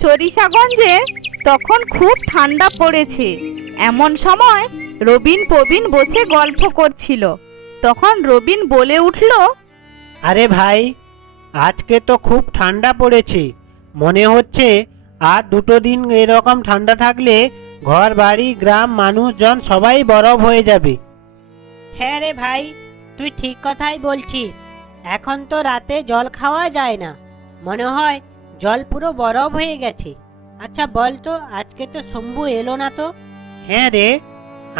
সরিষাগঞ্জে তখন খুব ঠান্ডা পড়েছে। এমন সময় রবিন প্রবীণ বসে গল্প করছিল। তখন রবিন বলে উঠল, আরে ভাই, আজকে তো খুব ঠান্ডা পড়েছে। মনে হচ্ছে আর দুটো দিন এরকম ঠান্ডা থাকলে ঘর বাড়ি গ্রাম মানুষজন সবাই বরফ হয়ে যাবে। হ্যাঁ রে ভাই, তুই ঠিক কথাই বলছিস। এখন তো রাতে জল খাওয়া যায় না, মনে হয় জল পুরো বরফ হয়ে গেছে। আচ্ছা বল তো, আজকে তো শম্ভু এলো না তো? হ্যাঁ রে,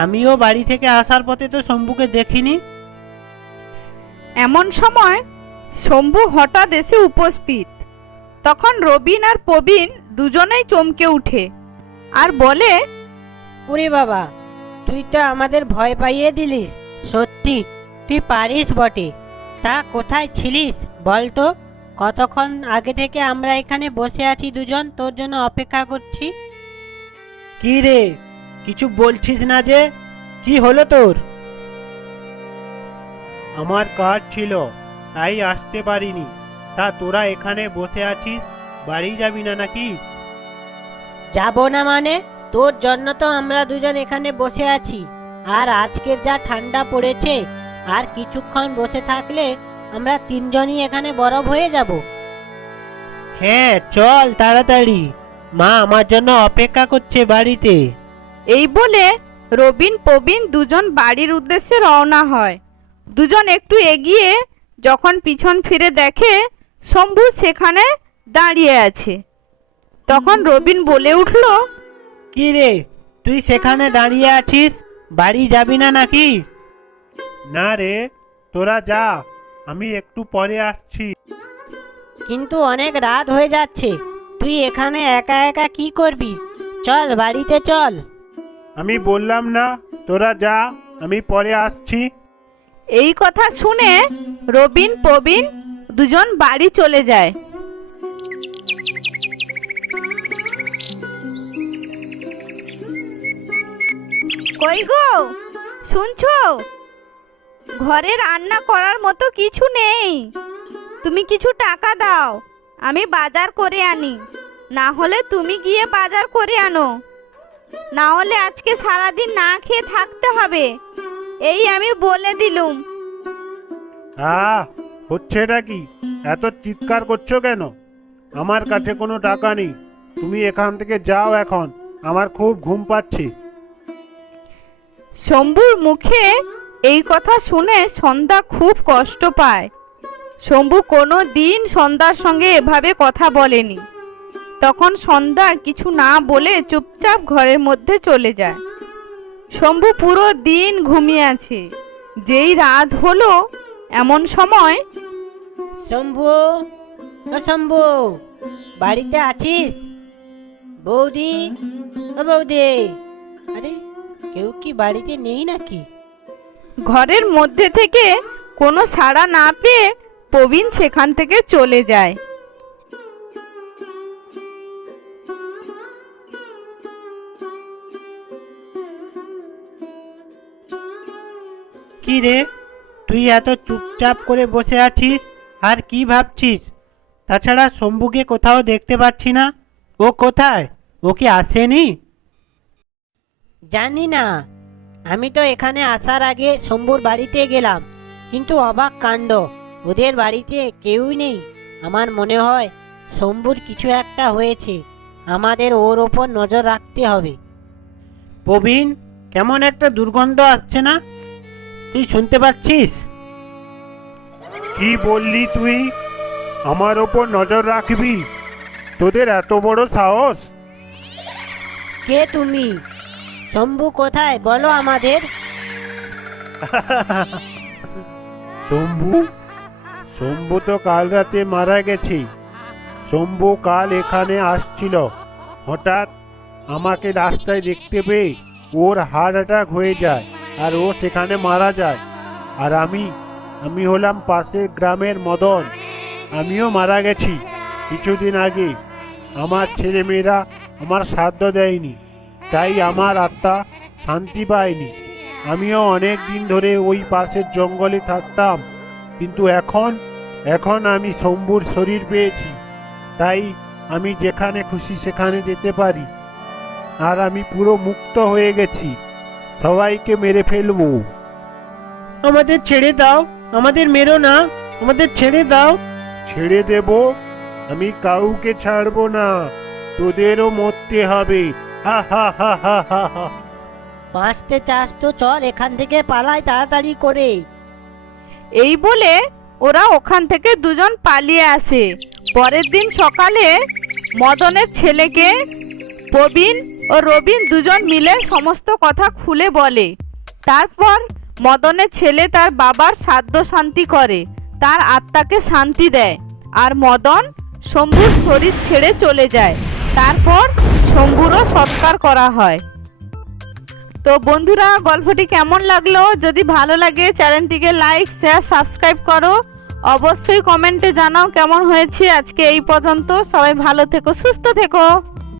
আমিও বাড়ি থেকে আসার পথে তো শম্ভুকে দেখিনি। এমন সময় শম্ভু হঠাৎ এসে উপস্থিত। তখন রবিন আর প্রবীণ দুজনেই চমকে উঠে আর বলে, ওরে বাবা, তুই তো আমাদের ভয় পাইয়ে দিলিস। সত্যি তুই পারিস বটে। তা কোথায় ছিলিস বল তো? কতক্ষণ আগে থেকে আমরা এখানে বসে আছি, দুজন তোর জন্য অপেক্ষা করছি। কি রে, কিছু বলছিস না যে? কি হলো তোর? আমার কাজ ছিল, তাই আসতে পারিনি। তা তোরা এখানে বসে আছিস, বাড়ি যাবি না নাকি? যাব না মানে? তোর জন্য তো আমরা দুজন এখানে বসে আছি। আর আজকের যা ঠান্ডা পড়েছে, আর কিছুক্ষণ বসে থাকলে আমরা তিনজনই এখানে বরফ হয়ে যাব। হ্যাঁ চল তাড়াতাড়ি, মা আমার জন্য অপেক্ষা করছে বাড়িতে। এই বলে রবিন প্রবীণ দুজন বাড়ির উদ্দেশ্যে রওনা হয়। দুজন একটু এগিয়ে যখন পিছন ফিরে দেখে শম্ভু সেখানে দাঁড়িয়ে আছে। তখন রবিন বলে উঠল, কি রে, তুই সেখানে দাঁড়িয়ে আছিস, বাড়ি যাবি না নাকি? না রে, তোরা যা, আমি একটু পরে আসছি। কিন্তু অনেক রাত হয়ে যাচ্ছে, তুই এখানে একা একা কি করবি? চল বাড়িতে চল। আমি বললাম না, তোরা যা, আমি পরে আসছি। এই কথা শুনে রবিন প্রবীণ দুজন বাড়ি চলে যায়। কই গো, শুনছো? ঘরে রান্না করার মতো কিছু নেই। তুমি কিছু টাকা দাও, আমি বাজার করে আনি। না হলে তুমি গিয়ে বাজার করে আনো। না হলে আজকে সারাদিন না খেয়ে থাকতে হবে, এই আমি বলে দিলুম। হচ্ছেটা কি? এত চিৎকার করছো কেন? আমার কাছে কোনো টাকা নেই, তুমি এখান থেকে যাও এখন, আমার খুব ঘুম পাচ্ছে। শম্ভুর মুখে এই কথা শুনে সন্ধ্যা খুব কষ্ট পায়। শম্ভু কোনো দিন সন্ধ্যার সঙ্গে এভাবে কথা বলেনি। তখন সন্ধ্যা কিছু না বলে চুপচাপ ঘরের মধ্যে চলে যায়। শম্ভু পুরো দিন ঘুমিয়ে আছে। যেই রাত হলো, এমন সময় শম্ভু, ও শম্ভু, বাড়িতে আছিস? বৌদি, ও বৌদি, আরে কেউ কি বাড়িতে নেই নাকি? ঘরের মধ্যে থেকে কোনো সাড়া না পেয়ে প্রবীণ সেখান থেকে চলে যায়। কি রে, তুই এত চুপচাপ করে বসে আছিস আর কি ভাবছিস? তাছাড়া শম্ভুকে কোথাও দেখতে পাচ্ছি না। ও কোথায়? ও কি আসেনি? জানি না, আমি তো এখানে আসার আগে শম্ভুর বাড়িতে গেলাম, কিন্তু অবাক কাণ্ড, ওদের বাড়িতে কেউই নেই। আমার মনে হয় শম্ভুর কিছু একটা হয়েছে, আমাদের ওর ওপর নজর রাখতে হবে। প্রবীণ, কেমন একটা দুর্গন্ধ আসছে না? তুই শুনতে পাচ্ছিস? কি বললি তুই? আমার ওপর নজর রাখবি? তোদের এত বড় সাহস? কে তুমি? শম্ভু কোথায় বলো আমাদের? শম্ভু? শম্ভু তো কাল রাতে মারা গেছে। শম্ভু কাল এখানে আসছিল, হঠাৎ আমাকে রাস্তায় দেখতে পেয়ে ওর হার্ট অ্যাটাক হয়ে যায় আর ও সেখানে মারা যায়। আর আমি হলাম পাশের গ্রামের মদন, আমিও মারা গেছি কিছুদিন আগে। আমার ছেলেমেয়েরা আমার শ্রাদ্ধ দেয়নি, তাই আমার আত্মা শান্তি পায়নি। আমিও অনেক দিন ধরে ওই পাশের জঙ্গলে থাকতাম, কিন্তু এখন আমি শম্ভুর শরীর পেয়েছি, তাই আমি যেখানে খুশি সেখানে যেতে পারি, আর আমি পুরো মুক্ত হয়ে গেছি। সবাইকে মেরে ফেলবো। আমাদের ছেড়ে দাও, আমাদের মেরো না, আমাদের ছেড়ে দাও। ছেড়ে দেব? আমি কাউকে ছাড়বো না, তোদেরও মরতে হবে। হা হা হা হা হা হা। বাঁচতে চাস তো চল এখান থেকে পালাই তাড়াতাড়ি করে। এই বলে ওরা ওখান থেকে দুজন পালিয়ে আসে। পরের দিন সকালে মদনের ছেলেকে প্রবীণ ও রবিন দুজন মিলে সমস্ত কথা খুলে বলে। তারপর মদনের ছেলে তার বাবার শ্রাদ্ধ শান্তি করে, তার আত্মাকে শান্তি দেয়, আর মদন শম্ভুর শরীর ছেড়ে চলে যায়। তারপর শম্ভুরও সৎকার করা হয়। তো বন্ধুরা, গল্পটি কেমন লাগলো? যদি ভালো লাগে চ্যানেলটিকে লাইক, শেয়ার, সাবস্ক্রাইব করো। অবশ্যই কমেন্টে জানাও কেমন হয়েছে। আজকে এই পর্যন্ত। সবাই ভালো থেকো, সুস্থ থেকো।